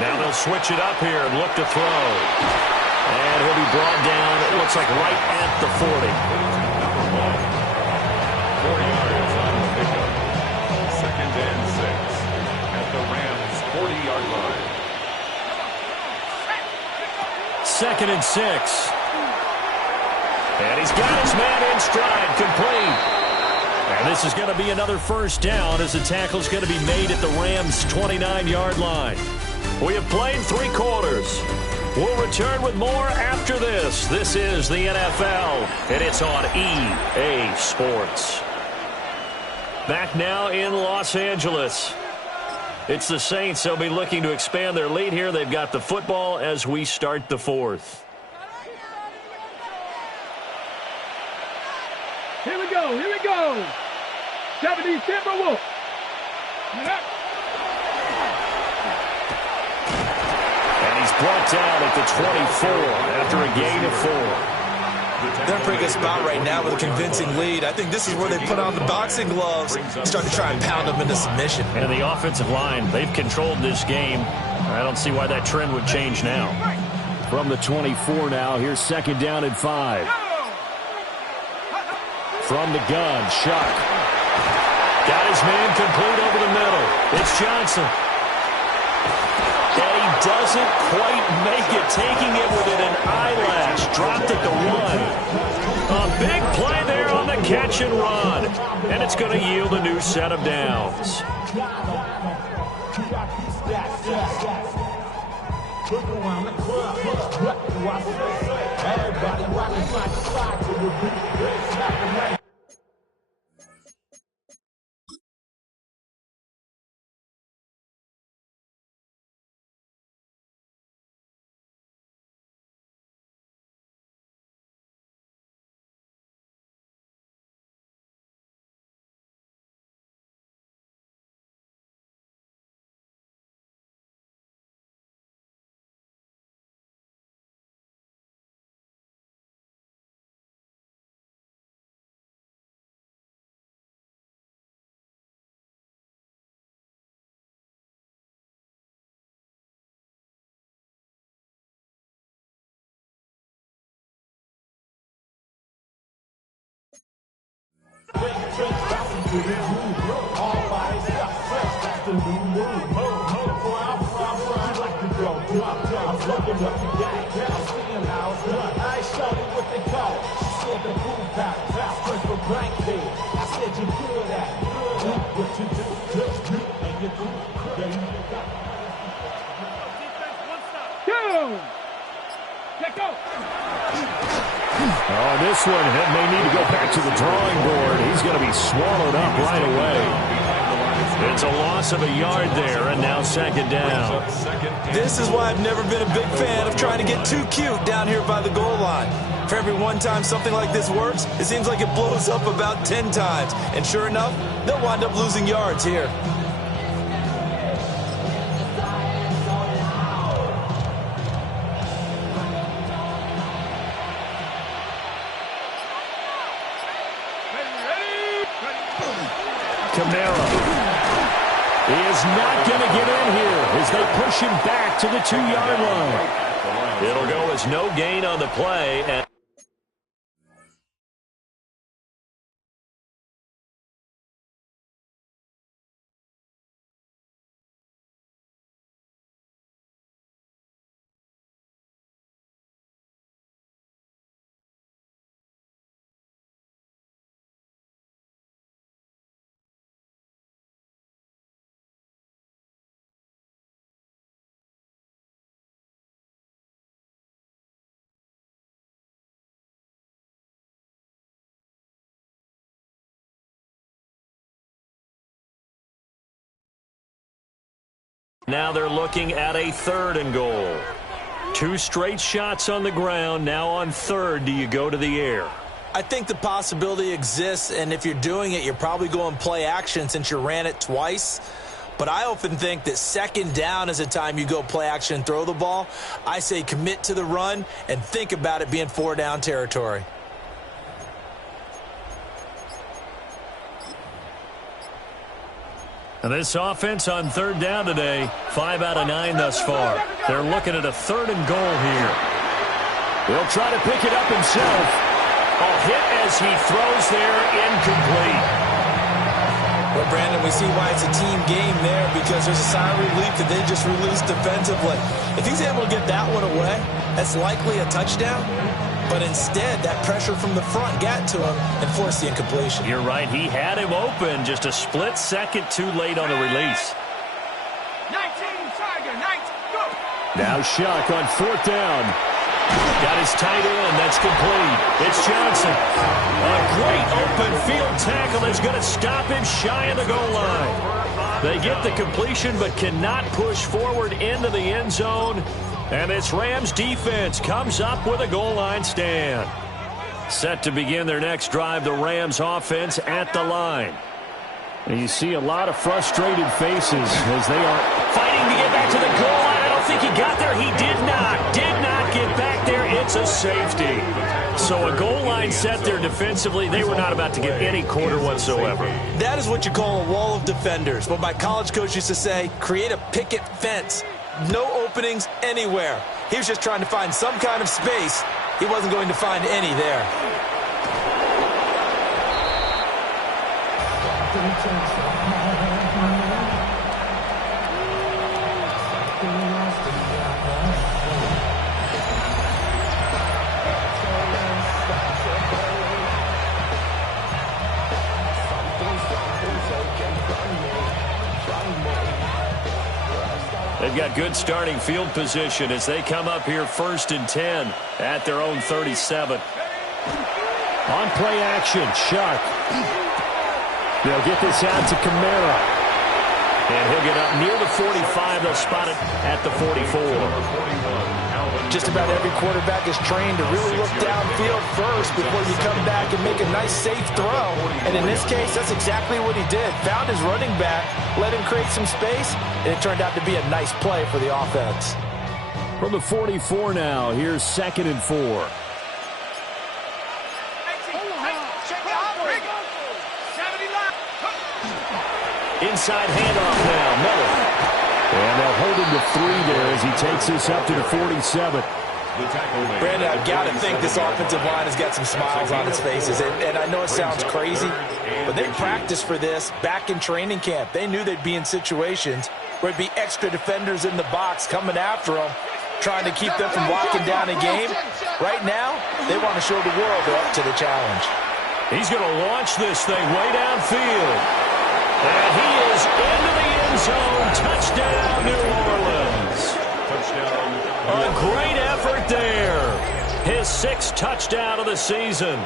Now they'll switch it up here and look to throw. And he'll be brought down, it looks like right at the 40. 4 yards on the pickup. 2nd and 6 at the Rams' 40-yard line. 2nd and 6. And he's got his man in stride, complete. And this is going to be another first down as the tackle's going to be made at the Rams' 29-yard line. We have played 3 quarters. We'll return with more after this. This is the NFL, and it's on EA Sports. Back now in Los Angeles. It's the Saints. They'll be looking to expand their lead here. They've got the football as we start the 4th. Here we go, here we go. 70 Timberwolves. And he's brought down at the 24 after a gain of 4. They're in a pretty good spot right now with a convincing lead. I think this is where they put on the boxing gloves, start to try and pound them into submission. And the offensive line, they've controlled this game. I don't see why that trend would change now. From the 24 now, here's 2nd down and 5. From the gun, Shuck. Got his man complete over the middle. It's Johnson. And he doesn't quite make it, taking it within an eyelash. Dropped at the 1. A big play there on the catch and run. And it's going to yield a new set of downs. Oh, this one may need to go back to the drawing board. He's going to be swallowed up right away. It's a loss of a yard there, and now 2nd down. This is why I've never been a big fan of trying to get too cute down here by the goal line. For every one time something like this works, it seems like it blows up about 10 times. And sure enough, they'll wind up losing yards here. He is not going to get in here as they push him back to the 2-yard line. It'll go as no gain on the play. And now they're looking at a 3rd and goal. 2 straight shots on the ground. Now on 3rd, do you go to the air? I think the possibility exists, and if you're doing it, you're probably going play action since you ran it twice. But I often think that 2nd down is a time you go play action and throw the ball. I say commit to the run and think about it being 4-down territory. And this offense on 3rd down today, 5 out of 9 thus far. They're looking at a 3rd and goal here. He'll try to pick it up himself. A hit as he throws there, incomplete. Well, Brandon, we see why it's a team game there because there's a sign of relief that they just released defensively. If he's able to get that one away, that's likely a touchdown. But instead, that pressure from the front got to him and forced the incompletion. You're right. He had him open, just a split second too late on the release. 19, Tiger, 19, go! Now Shuck on 4th down. Got his tight end. That's complete. It's Johnson. A great open field tackle that's going to stop him shy of the goal line. They get the completion but cannot push forward into the end zone. And this Rams defense comes up with a goal line stand. Set to begin their next drive, the Rams offense at the line. And you see a lot of frustrated faces as they are fighting to get back to the goal line. I don't think he got there. He did not get back there. It's a safety. So a goal line set there defensively. They were not about to get any quarter whatsoever. That is what you call a wall of defenders. What my college coach used to say, create a picket fence. No openings anywhere. He was just trying to find some kind of space. He wasn't going to find any there. They've got good starting field position as they come up here 1st and 10 at their own 37. On play action, Shuck. They'll get this out to Kamara. And he'll get up near the 45. They'll spot it at the 44. Just about every quarterback is trained to really look downfield first before you come back and make a nice, safe throw. And in this case, that's exactly what he did. Found his running back, let him create some space, and it turned out to be a nice play for the offense. From the 44 now, here's 2nd and 4. Inside handoff now, Miller. And they'll hold him to 3 there as he takes this up to the 47. Brandon, I've got to think this offensive line has got some smiles on its faces. And I know it sounds crazy, but they practiced for this back in training camp. They knew they'd be in situations where there'd be extra defenders in the box coming after them, trying to keep them from locking down a game. Right now, they want to show the world they're up to the challenge. He's going to launch this thing way downfield. And he is into the end zone. Touchdown, New Orleans. A great effort there. His 6th touchdown of the season.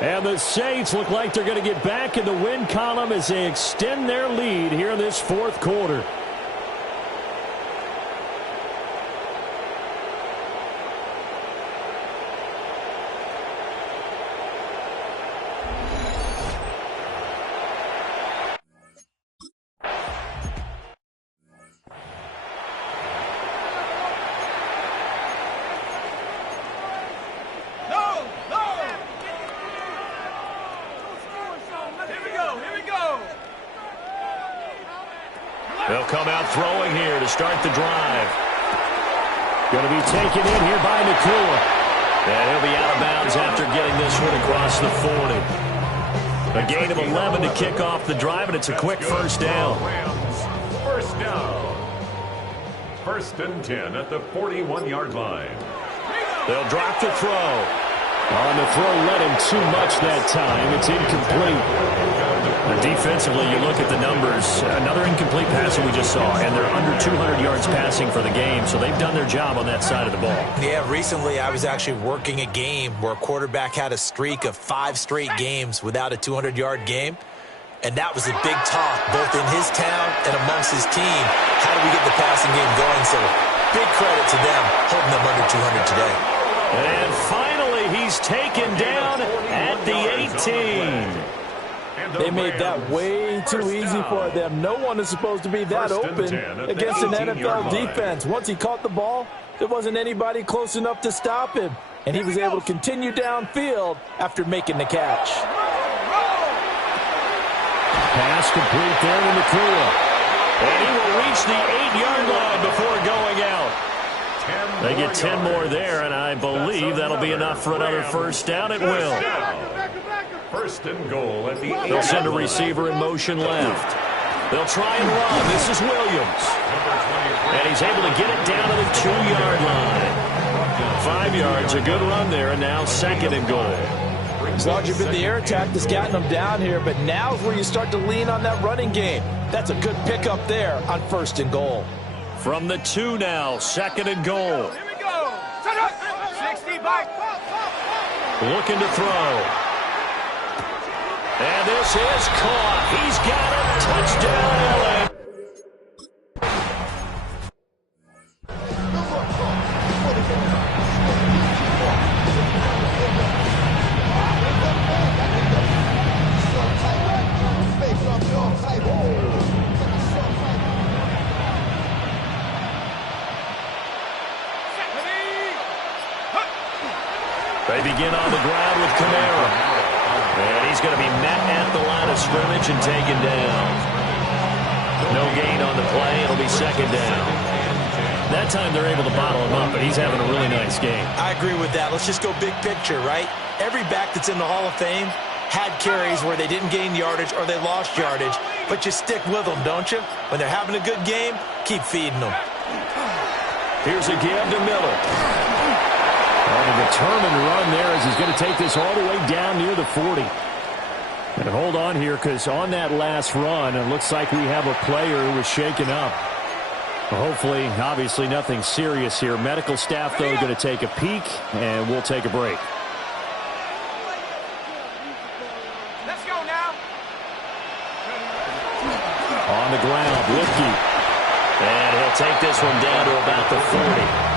And the Saints look like they're going to get back in the win column as they extend their lead here in this 4th quarter. They'll come out throwing here to start the drive. Going to be taken in here by NoLa. And he'll be out of bounds after getting this one across the 40. A gain of 11 to kick off the drive, and it's a quick first down. First down. 1st and 10 at the 41-yard line. They'll drop the throw. On the throw, led him too much that time. It's incomplete. Defensively, you look at the numbers. Another incomplete pass that we just saw, and they're under 200 yards passing for the game, so they've done their job on that side of the ball. Yeah, recently I was actually working a game where a quarterback had a streak of 5 straight games without a 200-yard game, and that was a big talk both in his town and amongst his team. How do we get the passing game going? So big credit to them holding them under 200 today. And finally, he's taken down at the 18. They made that way too easy for them. No one is supposed to be that open against an NFL defense. Once he caught the ball, there wasn't anybody close enough to stop him. And he was able to continue downfield after making the catch. Pass complete there to NoLa. And he will reach the 8-yard line before going out. They get 10 more there, and I believe that'll be enough for another first down. It will. 1st and goal at the 8. They'll send a receiver in motion left. They'll try and run. This is Williams. And he's able to get it down to the 2-yard line. 5 yards, a good run there, and now 2nd and goal. As long as you've been the air attack that's gotten them down here, but now is where you start to lean on that running game. That's a good pickup there on 1st and goal. From the 2 now, 2nd and goal. Here we go. 60 back. Looking to throw. And this is caught. He's got it. Touchdown, LA. They begin on the ground with Kamara. And he's going to be met at the line of scrimmage and taken down. No gain on the play. It'll be 2nd down. That time they're able to bottle him up, but he's having a really nice game. I agree with that. Let's just go big picture, right? Every back that's in the Hall of Fame had carries where they didn't gain yardage or they lost yardage, but you stick with them, don't you? When they're having a good game, keep feeding them. Here's a give to Miller. And a determined run there as he's going to take this all the way down near the 40. And hold on here, because on that last run, it looks like we have a player who was shaken up. Hopefully, obviously, nothing serious here. Medical staff, though, going to take a peek, and we'll take a break. Let's go now. On the ground, Wk6. And he'll take this one down to about the 40.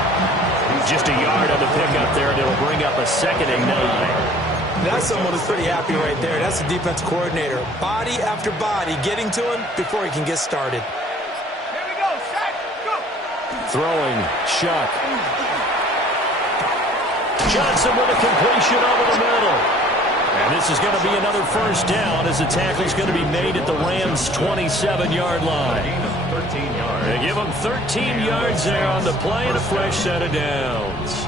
Just a yard on the pickup there, and it'll bring up a 2nd and 9. That's someone who's pretty happy right there. That's the defense coordinator. Body after body getting to him before he can get started. Here we go. Set. Go. Throwing, Shuck. Johnson with a completion over the middle. And this is going to be another first down as the tackle's going to be made at the Rams' 27-yard line. 13 yards. They give them 13 yards there on the play and a fresh set of downs.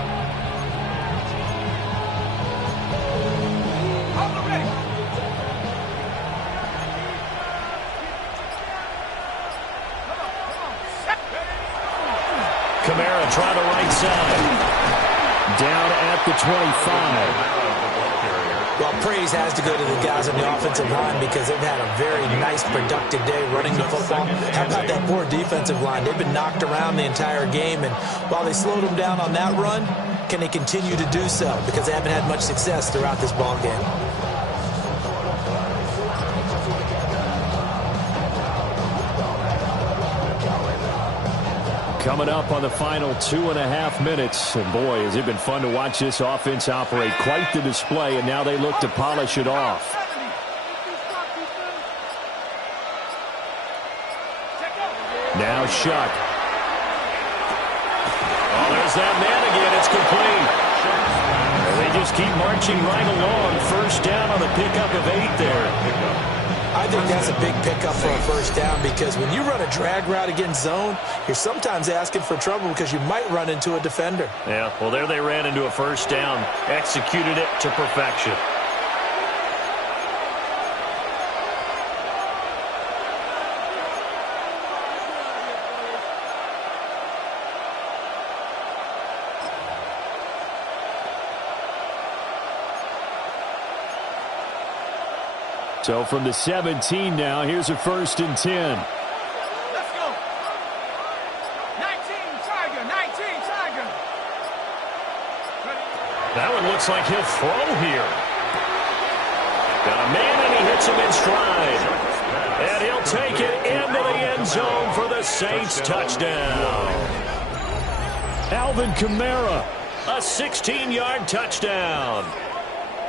Kamara try the right side. Down at the 25. Well, praise has to go to the guys on the offensive line because they've had a very nice, productive day running the football. How about that poor defensive line? They've been knocked around the entire game, and while they slowed them down on that run, can they continue to do so? Because they haven't had much success throughout this ball game. Coming up on the final 2.5 minutes. And boy, has it been fun to watch this offense operate. Quite the display, and now they look to polish it off. Now Shuck. Oh, there's that man again. It's complete. And they just keep marching right along. First down on the pickup of 8 there. I think that's a big pickup for a first down because when you run a drag route against zone, you're sometimes asking for trouble because you might run into a defender. Yeah, well, there they ran into a first down. Executed it to perfection. So from the 17 now, here's a 1st and 10. Let's go. 19 Tiger, 19 Tiger. That one looks like he'll throw here. Got a man and he hits him in stride. And he'll take it into the end zone for the Saints touchdown. Alvin Kamara, a 16-yard touchdown.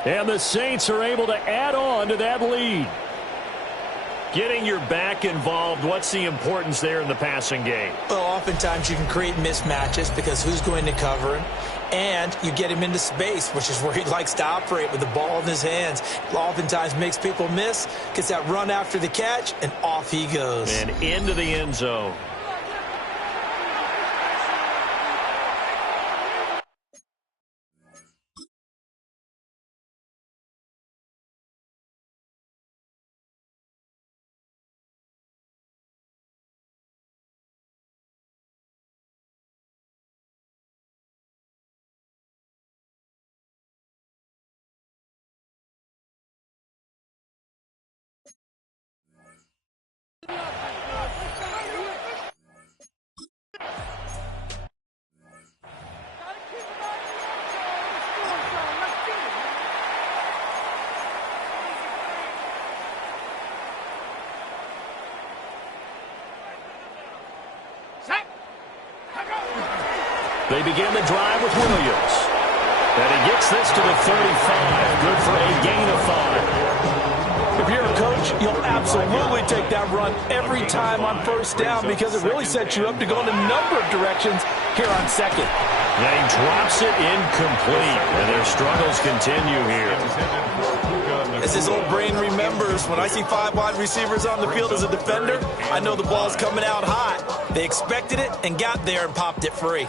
And the Saints are able to add on to that lead. Getting your back involved, what's the importance there in the passing game? Well, oftentimes you can create mismatches because who's going to cover him? And you get him into space, which is where he likes to operate with the ball in his hands. Oftentimes makes people miss, gets that run after the catch, and off he goes. And into the end zone. They begin the drive with Williams. And he gets this to the 35. Good for a gain of 5. If you're a coach, you'll absolutely take that run every time on first down because it really sets you up to go in a number of directions here on second. And he drops it incomplete, and their struggles continue here. As his old brain remembers, when I see 5 wide receivers on the field as a defender, I know the ball's coming out hot. They expected it and got there and popped it free.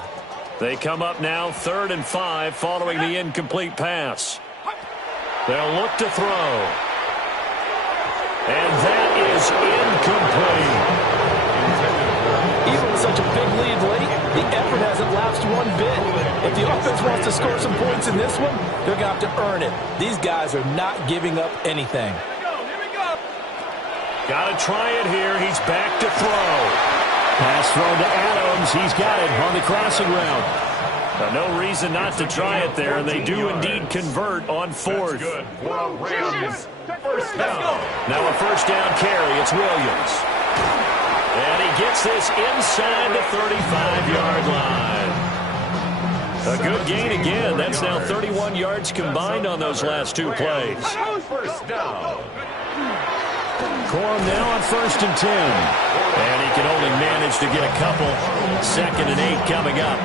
They come up now 3rd and 5 following the incomplete pass. They'll look to throw. And that is incomplete. Even with such a big lead late, the effort hasn't lapsed one bit. If the offense wants to score some points in this one, they're going to have to earn it. These guys are not giving up anything. Here we go. Got to try it here. He's back to throw. Pass thrown to Adams. He's got it on the crossing route. No reason not to try it there, and they do indeed convert on 4th. Good for a Rams first down. Now a first down carry. It's Williams. And he gets this inside the 35-yard line. A good gain again. That's now 31 yards combined on those last 2 plays. First down. Corum now on 1st and 10. And he can only manage to get a couple. 2nd and 8 coming up.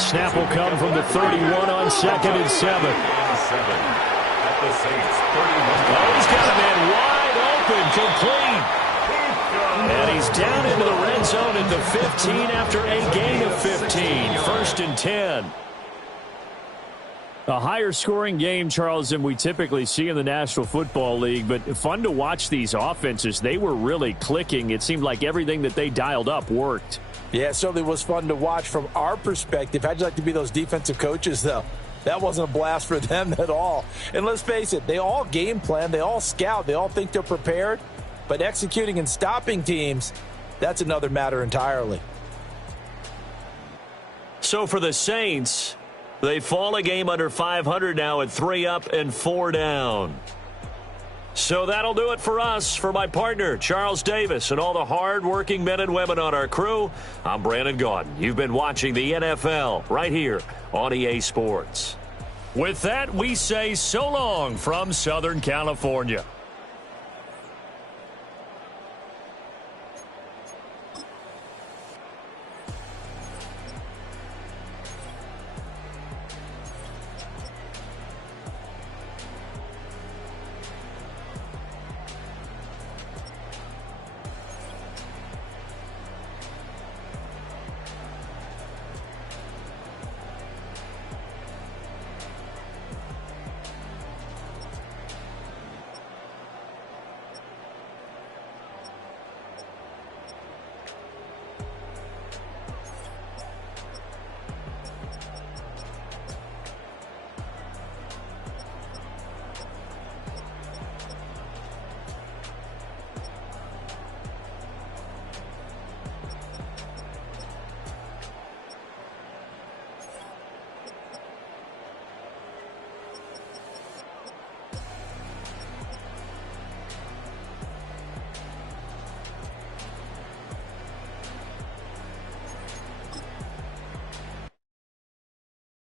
Snap will come from the 31 on 2nd and 7. At the Saints 31. Oh, he's got a man wide open, complete. And he's down into the red zone at the 15 after a gain of 15. 1st and 10. A higher scoring game, Charles, than we typically see in the National Football League, but fun to watch these offenses. They were really clicking. It seemed like everything that they dialed up worked. Yeah, it certainly was fun to watch from our perspective. How'd you like to be those defensive coaches, though? That wasn't a blast for them at all. And let's face it, they all game plan, they all scout, they all think they're prepared, but executing and stopping teams, that's another matter entirely. So for the Saints, they fall a game under 500 now at 3 up and 4 down. So that'll do it for us. For my partner, Charles Davis, and all the hard-working men and women on our crew, I'm Brandon Gaudin. You've been watching the NFL right here on EA Sports. With that, we say so long from Southern California.